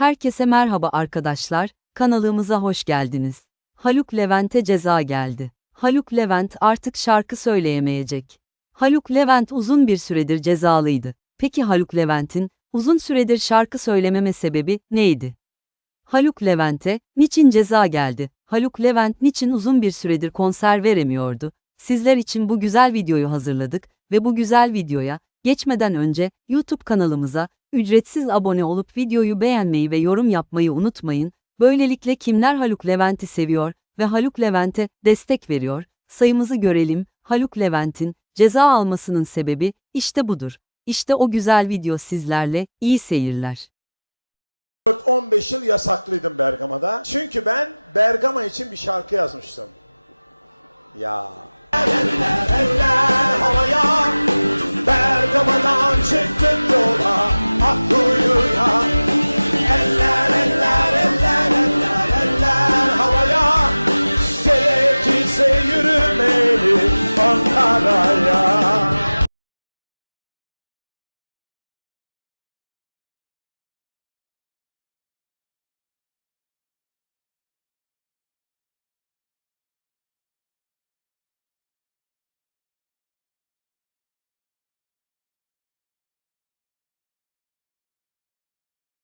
Herkese merhaba arkadaşlar, kanalımıza hoş geldiniz. Haluk Levent'e ceza geldi. Haluk Levent artık şarkı söyleyemeyecek. Haluk Levent uzun bir süredir cezalıydı. Peki Haluk Levent'in uzun süredir şarkı söylememe sebebi neydi? Haluk Levent'e niçin ceza geldi? Haluk Levent niçin uzun bir süredir konser veremiyordu? Sizler için bu güzel videoyu hazırladık ve bu güzel videoya geçmeden önce YouTube kanalımıza ücretsiz abone olup videoyu beğenmeyi ve yorum yapmayı unutmayın. Böylelikle kimler Haluk Levent'i seviyor ve Haluk Levent'e destek veriyor? Sayımızı görelim. Haluk Levent'in ceza almasının sebebi işte budur. İşte o güzel video sizlerle. İyi seyirler. 15 yıl yasaklıydım Bergama'da. Çünkü ben Bergama için bir şarkı yazmıştım. Ya. Eller eller havaya Bergama'dan çıktım eller havaya Gerekirse yürümeyi Ankara'ya